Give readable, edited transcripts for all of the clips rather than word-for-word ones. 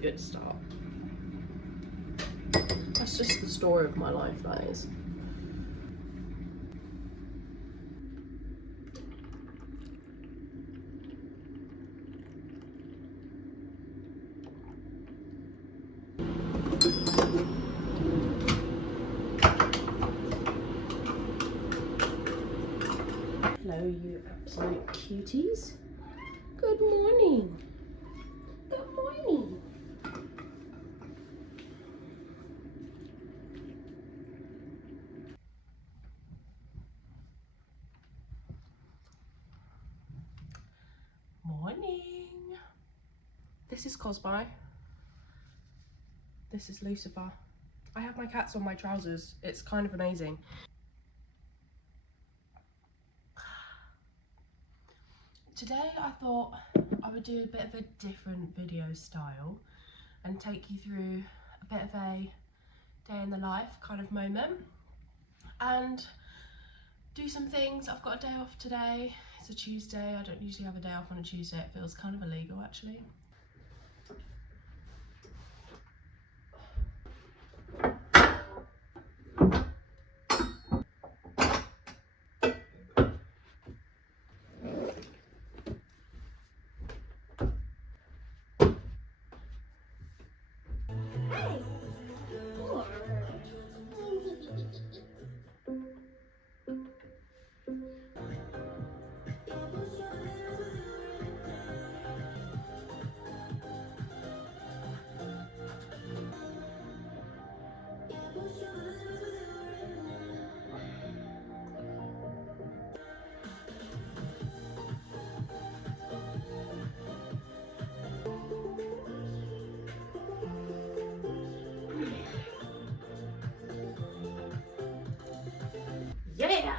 good start. That's just the story of my life, that is. Hello, you absolute cuties. Good morning. Good morning. Morning. This is Cosby. This is Lucifer. I have my cats on my trousers. It's kind of amazing. Today I thought I would do a bit of a different video style and take you through a bit of a day in the life kind of moment and do some things. I've got a day off today. It's a Tuesday. I don't usually have a day off on a Tuesday. It feels kind of illegal actually. Yeah!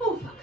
Oh fuck.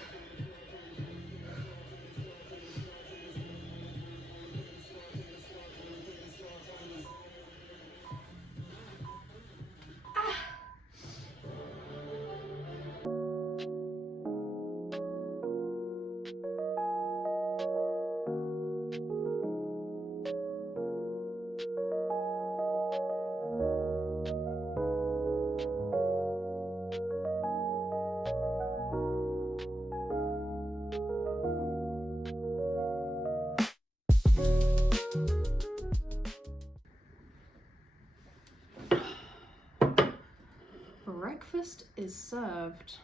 Breakfast is served.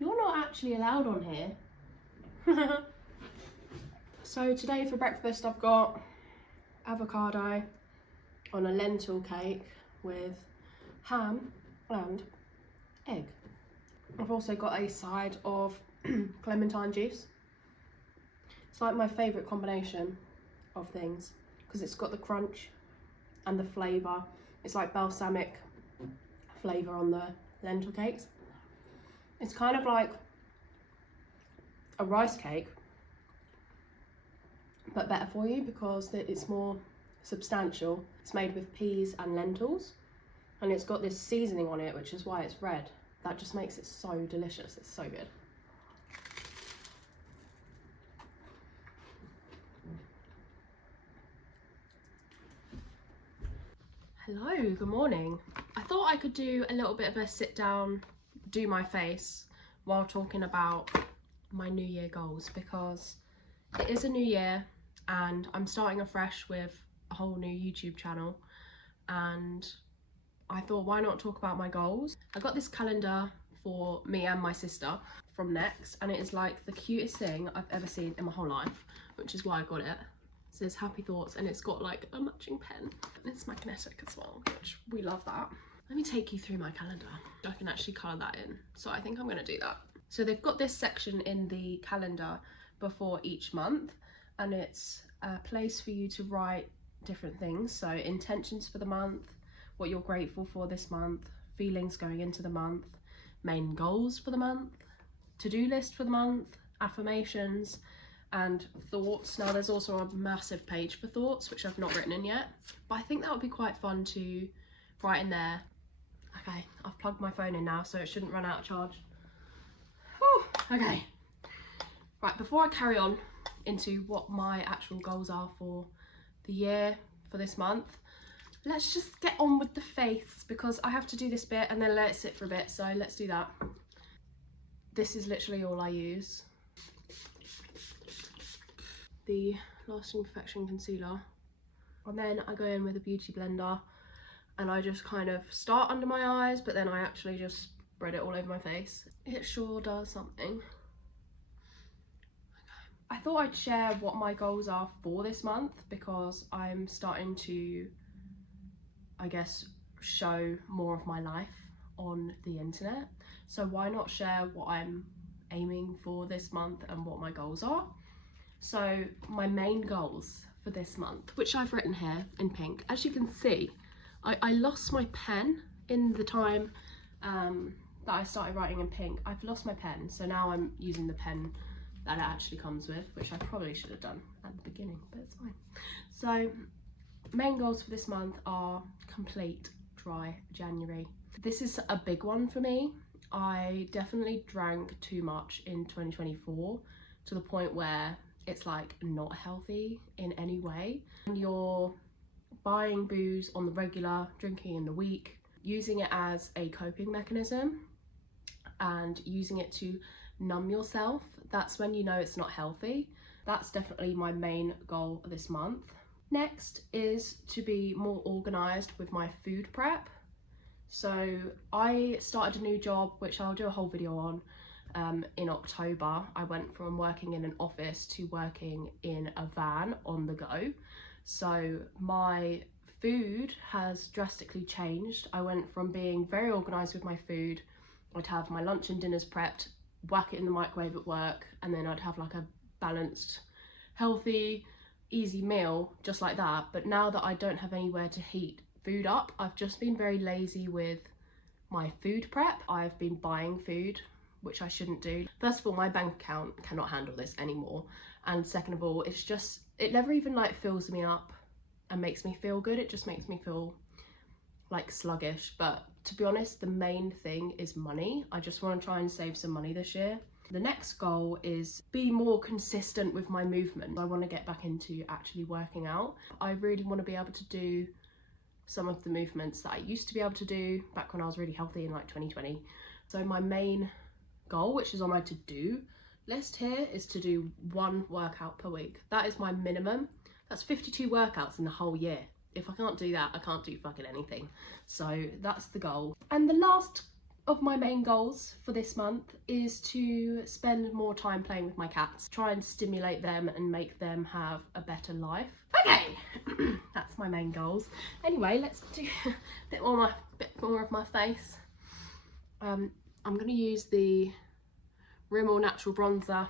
You're not actually allowed on here. So today for breakfast I've got avocado on a lentil cake with ham and egg. I've also got a side of clementine juice It's like my favourite combination of things because it's got the crunch and the flavour. It's like balsamic flavour on the lentil cakes. It's kind of like a rice cake, but better for you because it's more substantial. It's made with peas and lentils, and it's got this seasoning on it, which is why it's red. That just makes it so delicious. It's so good. Hello, good morning. I thought I could do a little bit of a sit down, do my face while talking about my New Year goals, because it is a new year and I'm starting afresh with a whole new YouTube channel, and I thought, why not talk about my goals? I got this calendar for me and my sister from Next, and it is like the cutest thing I've ever seen in my whole life, which is why I got it. It says happy thoughts, and it's got like a matching pen, and it's magnetic as well, which we love that. Let me take you through my calendar. I can actually colour that in, so I think I'm going to do that. So they've got this section in the calendar before each month, and it's a place for you to write different things. So intentions for the month, what you're grateful for this month, feelings going into the month, main goals for the month, to-do list for the month, affirmations, and thoughts. Now there's also a massive page for thoughts, which I've not written in yet, but I think that would be quite fun to write in there. Okay, I've plugged my phone in now, so it shouldn't run out of charge. Whew, okay. Right, before I carry on into what my actual goals are for the year, for this month, let's just get on with the face, because I have to do this bit and then let it sit for a bit, so let's do that. This is literally all I use. The Lasting Perfection Concealer. And then I go in with a beauty blender and I just kind of start under my eyes, but then I actually just spread it all over my face. It sure does something. I thought I'd share what my goals are for this month, because I'm starting to, I guess, show more of my life on the internet. So why not share what I'm aiming for this month and what my goals are? So my main goals for this month, which I've written here in pink, as you can see, I lost my pen in the time that I started writing in pink. I've lost my pen, so now I'm using the pen that it actually comes with, which I probably should have done at the beginning, but it's fine. So main goals for this month are complete dry January. This is a big one for me. I definitely drank too much in 2024 to the point where it's like not healthy in any way. You're buying booze on the regular, drinking in the week, using it as a coping mechanism and using it to numb yourself. That's when you know it's not healthy. That's definitely my main goal this month. Next is to be more organised with my food prep. So I started a new job, which I'll do a whole video on, in October. I went from working in an office to working in a van on the go. So my food has drastically changed. I went from being very organised with my food. I'd have my lunch and dinners prepped, whack it in the microwave at work, and then I'd have like a balanced, healthy, easy meal just like that. But now that I don't have anywhere to heat food up, I've just been very lazy with my food prep. I've been buying food, which I shouldn't do. First of all, my bank account cannot handle this anymore, and second of all, it's just, it never even like fills me up and makes me feel good. It just makes me feel like sluggish. But to be honest, the main thing is money. I just want to try and save some money this year. The next goal is be more consistent with my movement. I want to get back into actually working out. I really want to be able to do some of the movements that I used to be able to do back when I was really healthy in like 2020. So my main goal, which is on my to-do list here, is to do 1 workout per week. That is my minimum. That's 52 workouts in the whole year. If I can't do that, I can't do fucking anything. So that's the goal. And the last of my main goals for this month is to spend more time playing with my cats, try and stimulate them and make them have a better life. Okay, that's my main goals. Anyway, let's do a bit more of my face. I'm going to use the Rimmel Natural Bronzer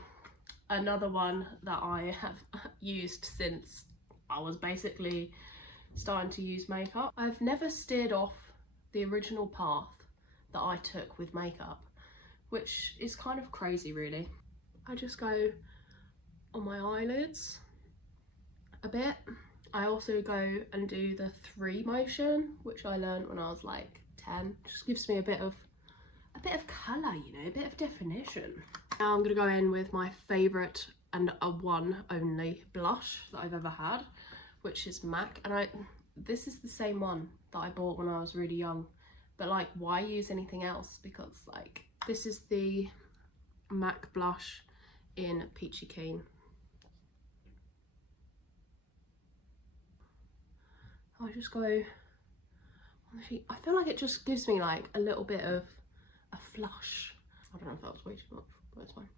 another one that I have used since I was basically starting to use makeup. I've never steered off the original path that I took with makeup, which is kind of crazy really. I just go on my eyelids a bit. I also go and do the 3 motion, which I learned when I was like 10. Just gives me a bit of colour, you know, a bit of definition. Now I'm gonna go in with my favourite and a one only blush that I've ever had, which is MAC, and this is the same one that I bought when I was really young, but like, why use anything else? Because like, this is the MAC blush in Peachy Keen. I just go on the sheet. I feel like it just gives me like a little bit of a flush. I don't know if that was way too much, but it's fine.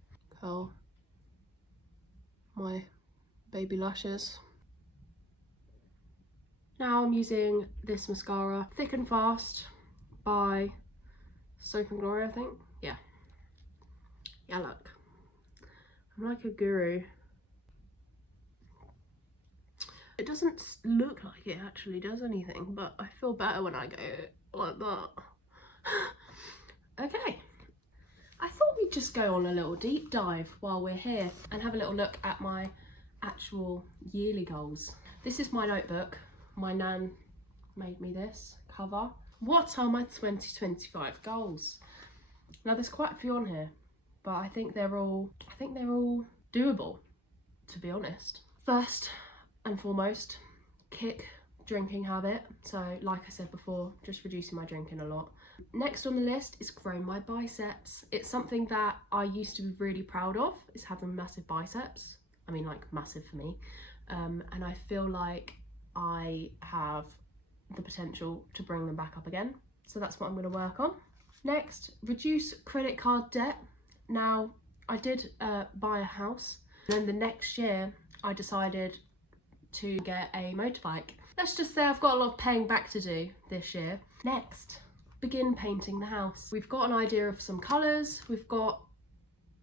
Curl my baby lashes. Now I'm using this mascara, Thick and Fast by Soap and Glory, I think. Yeah, look, I'm like a guru. It doesn't look like it actually does anything, but I feel better when I go like that. Okay, I thought we'd just go on a little deep dive while we're here and have a little look at my actual yearly goals. This is my notebook. My nan made me this cover. What are my 2025 goals? Now there's quite a few on here, but I think they're all doable, to be honest. First and foremost, kick drinking habit. So like I said before, just reducing my drinking a lot. Next on the list is grow my biceps. It's something that I used to be really proud of, is having massive biceps. I mean, like, massive for me. And I feel like I have the potential to bring them back up again. So that's what I'm going to work on. Next, reduce credit card debt. Now, I did buy a house, and then the next year I decided to get a motorbike. Let's just say I've got a lot of paying back to do this year. Next, begin painting the house. We've got an idea of some colours, we've got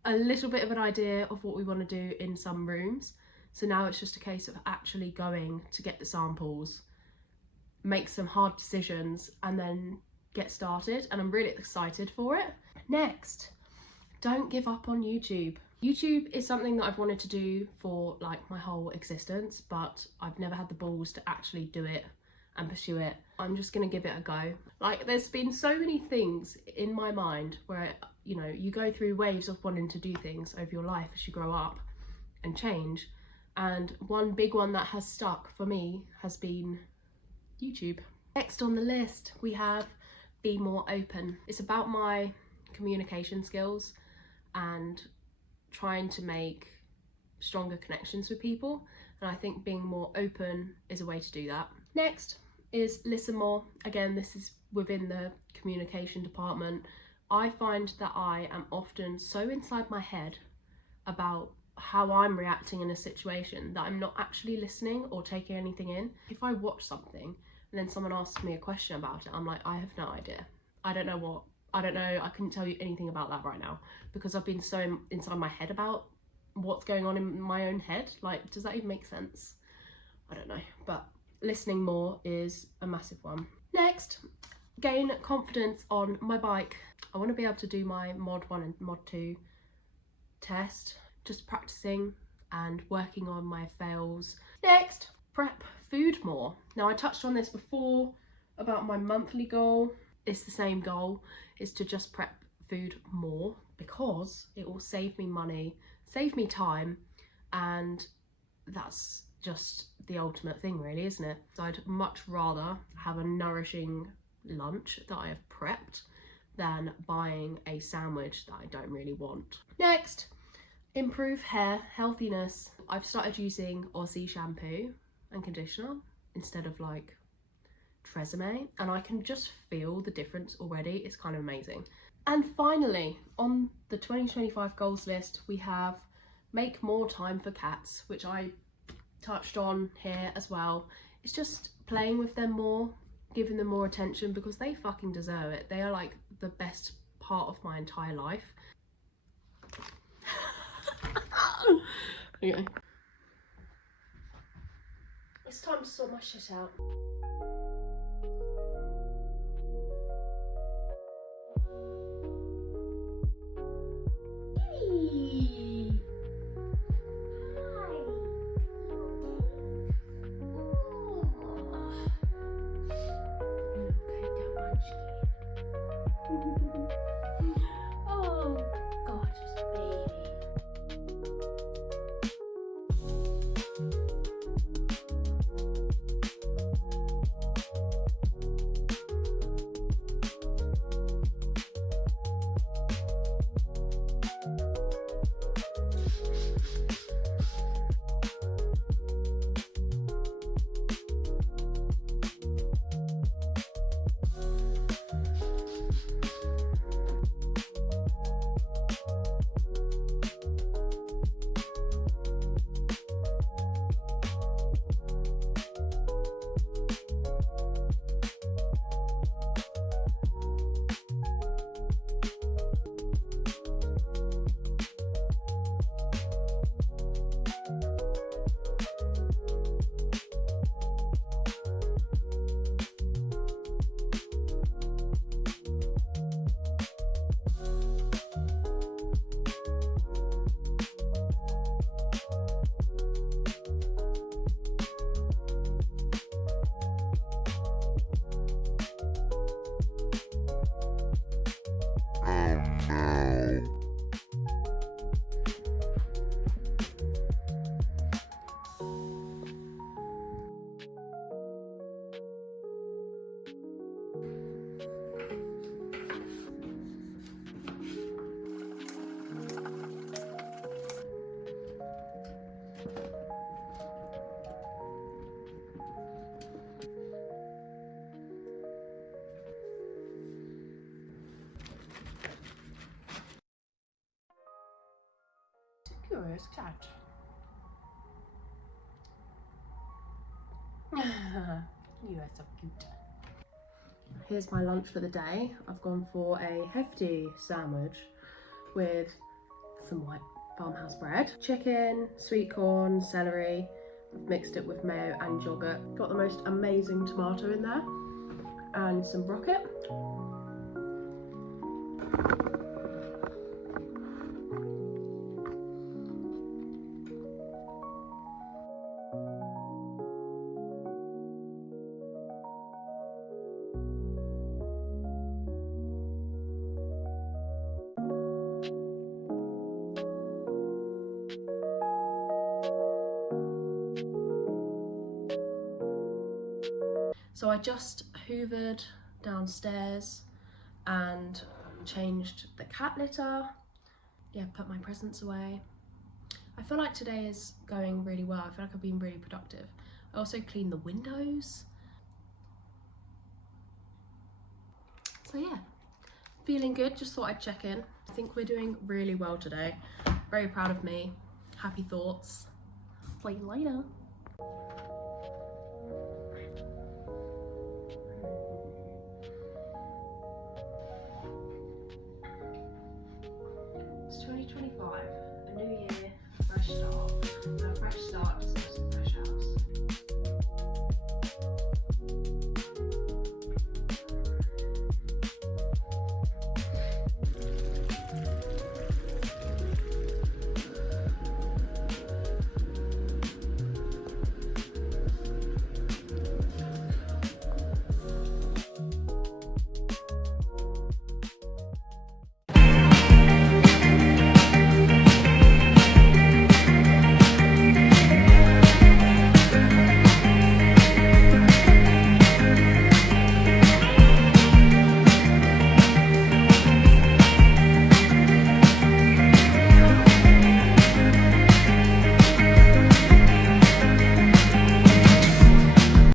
a little bit of an idea of what we want to do in some rooms. So now it's just a case of actually going to get the samples, make some hard decisions, and then get started. And I'm really excited for it. Next, don't give up on YouTube. YouTube is something that I've wanted to do for like my whole existence, but I've never had the balls to actually do it and pursue it. I'm just gonna give it a go. Like, there's been so many things in my mind where, you know, you go through waves of wanting to do things over your life as you grow up and change. And one big one that has stuck for me has been YouTube. Next on the list, we have be more open. It's about my communication skills and trying to make stronger connections with people, and I think being more open is a way to do that. Next is listen more. Again, this is within the communication department. I find that I am often so inside my head about how I'm reacting in a situation that I'm not actually listening or taking anything in. If I watch something and then someone asks me a question about it, I'm like, I have no idea. I don't know, I couldn't tell you anything about that right now, because I've been so inside my head about what's going on in my own head. Like, does that even make sense? I don't know, but listening more is a massive one. Next, gain confidence on my bike. I want to be able to do my mod 1 and mod 2 test, just practicing and working on my fails. Next, prep food more. Now, I touched on this before about my monthly goal. It's the same goal, is to just prep food more, because it will save me money, save me time, and that's just the ultimate thing really, isn't it? So I'd much rather have a nourishing lunch that I have prepped than buying a sandwich that I don't really want. Next, improve hair healthiness. I've started using Aussie shampoo and conditioner instead of like Tresemme, and I can just feel the difference already. It's kind of amazing. And finally, on the 2025 goals list, we have make more time for cats, which I touched on here as well. It's just playing with them more, giving them more attention, because they fucking deserve it. They are like the best part of my entire life. Okay. It's time to sort my shit out. Hey. Hi. Oh, gorgeous baby. Curious cat. You are so cute. Here's my lunch for the day. I've gone for a hefty sandwich with some white farmhouse bread, chicken, sweet corn, celery. I've mixed it with mayo and yogurt. Got the most amazing tomato in there and some broccoli. So I just hoovered downstairs and changed the cat litter. Yeah, put my presents away. I feel like today is going really well. I feel like I've been really productive. I also cleaned the windows. So yeah, feeling good. Just thought I'd check in. I think we're doing really well today. Very proud of me. Happy thoughts. See you later.